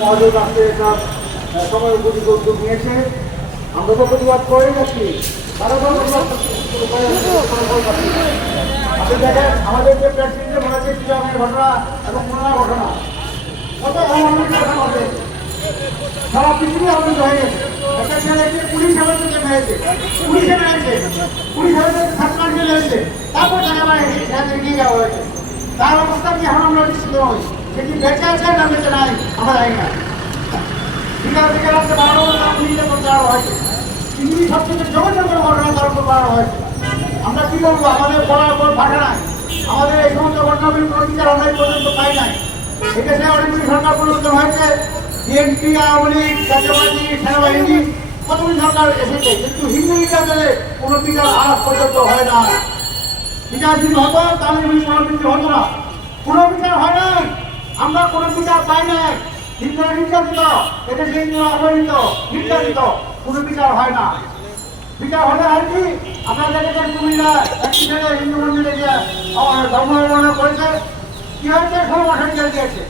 আমাদের কাছে একটা আহ, সময় উপযোগী উদ্যোগ নিয়েছে আমরা তো প্রতিবাদ করে যাচ্ছি প্রতিবাদ আপনি দেখেন আমাদের যে প্রেসিডেন্টে মনে হচ্ছে চিটাগাংয়ের ঘটনা এবং খুলনার ঘটনা। কত অমানবিক ঘটনা ঘটে। সারা পৃথিবী আনন্দ হয়ে গেছে। একটা ছেলেকে পুলিশ হেফাজতে মেরেছে পুলিশে মেরেছে পুলিশ হেফাজতে হয়েছে তারপর টাকা মারে নিয়ে যাওয়া হয়েছে। তার অবস্থা কি এখন আমরা নিশ্চিত নই। সে বেঁচে আছে না বেঁচে নাই। আমরা জানি না। বিকাল থেকে রাত্রে বারো নাম নিয়ে দেওয়া হয়েছে পৃথিবীর সবচেয়ে জঘন্যতম ঘটনা তার করা হয়েছে আমরা কি করব? আমাদের পড়ার পর ফাটে নাই। আমাদের এই সমস্ত ঘটনাগুলি কোনো বিচার আমরা পর্যন্ত পাই নাই। এদেশে অনেকগুলি সরকার পরিবর্তন হয়েছে। বিএনপি, আওয়ামী লীগ, জাতীয়বাদী, সেনাবাহিনী, কতগুলি সরকার এসেছে, কিন্তু হিন্দু বিচারে কোনো বিচার আজ পর্যন্ত হয় না। বিচার যদি হতো, তাহলে কোনো কিছু হতো না। কোনো বিচার হয় না আমরা কোনো বিচার পাই না হিন্দুরা নির্যাতিত এদেশে হিন্দুরা অবহেলিত নির্যাতিত। কোনো বিচার হয় না। বিচার হলে আর কি? আপনারা দেখেছেন কুমিল্লা একটি ছেলে হিন্দু মন্দিরে গিয়ে ধর্ম করেছে। কি হয়েছে? বছর জেল দিয়েছে।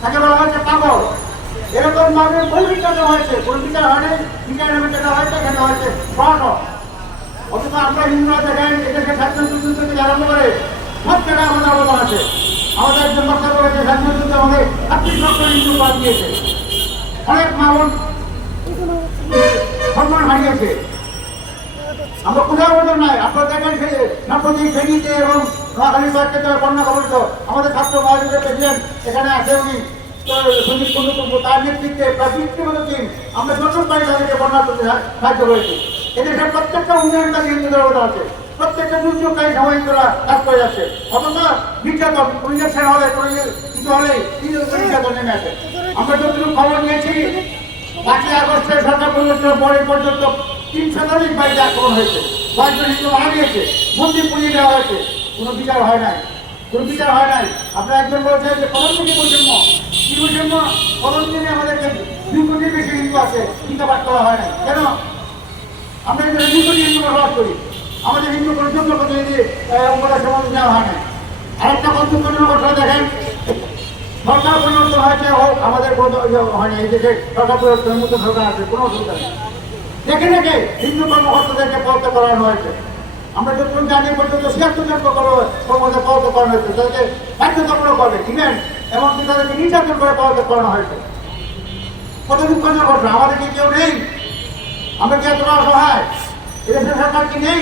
তাকে বলা হয়েছে পাগল। এরকম ভাবে বহু বিচার হয়েছে। কোনো বিচার হয়নি। বিচার যেটা হয়েছে সেটা হয়েছে ফ্রড অথচ আমরা হিন্দুরা দেখেন, এদেশে স্বাধীনতা যুদ্ধ থেকে আরম্ভ করে সব জায়গায় আমাদের অবদান আছে। আমাদের একজন বক্তা বলেছে স্বাধীনতা যুদ্ধে আমাদের ছাত্রিশ লক্ষ হিন্দু বাদ দিয়েছে। অনেক মামন সম্মান হারিয়েছে। আমরা কোথাও বলতাম নাই আপনারা দেখেন নাপতি ফেনীতে এবং নোয়াখালী মার্কেটে বন্যা কবলিত। আমাদের ছাত্র মহাজনের প্রেসিডেন্ট এখানে আছে উনি তো সৈনিক তার নেতৃত্বে প্রায় বৃত্তিগত টিম। আমরা যখন পাই তাদেরকে বন্যা সাহায্য করেছি। এদেশের প্রত্যেকটা উন্নয়নকারী হিন্দুদের অবদান আছে। প্রত্যেকটা দুর্যোগকারী সাময়িকরা কাজ করে যাচ্ছে। অথচ নির্যাতন ইঞ্জেকশন হলে কিছু হলে নির্যাতন নেমে আসে। আমরা যতটুকু খবর নিয়েছি পাঁচই আগস্টে সরকার পরিবর্তনের পরে পর্যন্ত তিন শতাধিক বাড়িতে আক্রমণ হয়েছে। কয়েকজন হিন্দু মারা গিয়েছে, মন্দির পুড়িয়ে দেওয়া হয়েছে। কোনো বিচার হয় নাই। কোনো বিচার হয় নাই। আপনার একজন বলছেন যে কখন থেকে বৈষম্য। কি বৈষম্য? কখন দিনে আমাদেরকে দুই কোটির বেশি হিন্দু আছে চিন্তাবাদ করা হয় নাই। কেন? আমরা দুই কোটি হিন্দু বসবাস করি। আমাদের হিন্দু যোগ্য প্রতিনিধি অঙ্গরা সমাজ নেওয়া হয় নাই। আরেকটা কৌতুকজনক ঘটনা দেখেন। সরকার পরিবর্তন হয়েছে হোক আমাদের ইয়ে হয়নি। এই দেশে সরকার পরিবর্তনের সরকার আছে, কোনো অসুবিধা নেই। দেখে দেখে হিন্দু কর্মকর্তাদেরকে পদত্যাগ করানো হয়েছে। আমরা যতক্ষণ জানি পর্যন্ত ছিয়াত্তর কর্মকর্তা পদত্যাগ করানো হয়েছে। তাদেরকে বাধ্যতামূলক করবে ঠিকেন এমনকি তাদেরকে নির্যাতন করে পদত্যাগ করানো হয়েছে। কত দুঃখজনক ঘটনা। আমাদের কি কেউ নেই? আমরা কি এতটা অসহায়? এদেশের সরকার কি নেই?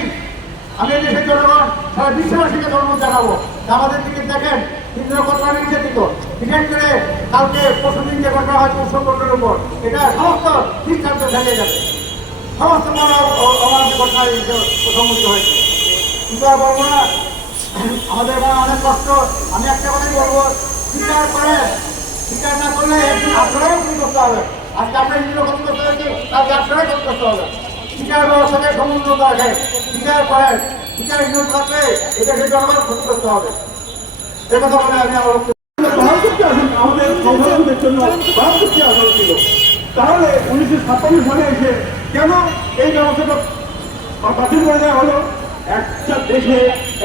আমি এদেশের জনগণ, সারা বিশ্ববাসীকে ধর্ম জানাব। আমাদের দিকে দেখেন হিন্দুরা কতটা নির্যাতিত। বিশেষ করে কালকে পরশুদিন যে ঘটনা হয়েছে উৎসবগুলোর উপর, এটা সমস্ত দৃষ্টান্ত ভেঙে যাবে। সমস্ত বড় অমানবিক ঘটনা সম্মুখীন হয়েছে কিন্তু আর বলব না আমাদের মনে অনেক কষ্ট, আমি একটা কথাই বলব, স্বীকার করে স্বীকার না করলে একদিন আপনারাও ক্ষতি করতে হবে আজকে আপনার নিজের ক্ষতি করতে হয়েছে, কালকে আপনারাই ক্ষতি করতে হবে বিচার ব্যবস্থাকে সমুন্নত বিচার করেন বিচার থাকলে হবে। বলে আমি তাহলে উনিশশো ছাপ্পান্ন সালে এসে কেন এই ব্যবস্থাটা বাতিল করে দেওয়া হলো? একটা দেশে,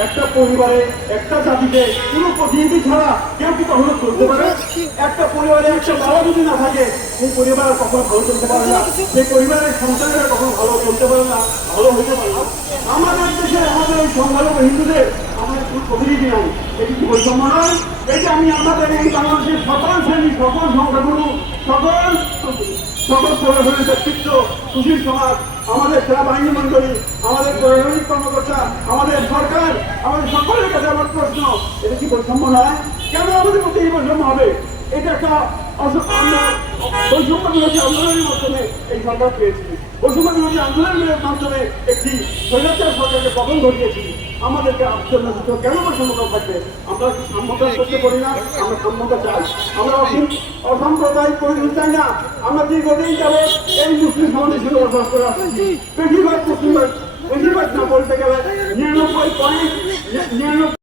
একটা পরিবারে, একটা জাতিতে কোনো প্রতিনিধি ছাড়া কেউ কি কখনো চলতে পারে? একটা পরিবারে একটা বাবা যদি না থাকে, সেই পরিবার কখনো ভালো চলতে পারে না। সেই পরিবারের সন্তানেরা কখনো ভালো চলতে পারে না, ভালো হইতে পারে না। আমাদের দেশে, আমাদের এই সংখ্যালঘু হিন্দুদের আমাদের প্রতিনিধি নাই এটি কি বৈষম্য নয়? যে আমি আমাদের এই বাংলাদেশের সকল শ্রেণি, সকল সংখ্যাগুরু, সকল সকল প্রশাসনের ব্যক্তিত্ব সুশীল সমাজ, আমাদের সেনাবাহিনী মন্ডলী, আমাদের প্রশাসনিক কর্মকর্তা, আমাদের সরকার, আমাদের সকলের কাছে আমার প্রশ্ন, এটা কি বৈষম্য নয়? কেন আমাদের মধ্যে এই বৈষম্য হবে? এটা একটা বৈষম্য বিরোধী আন্দোলনের মাধ্যমে এই সরকার পেয়েছি। বৈষম্য বিরোধী আন্দোলনের মাধ্যমে একটি স্বৈরাচার সরকারকে পতন ঘটিয়েছি আমাদেরকে আশ্চর্য কেন বৈষম্য থাকবে? আমরা কি সাম্যতা করতে পারি না? আমরা সাম্যতা চাই। আমরা অসম- অসাম্প্রদায়িক পরিবেশ চাই না। আমরা দীর্ঘদিন যাবৎ এই মুসলিম সমাজের সঙ্গে বসবাস করে আসছি। বেশিরভাগ মুসলিম বেশিরভাগ না বলতে গেলে নিরানব্বই পয়েন্ট নিরানব্বই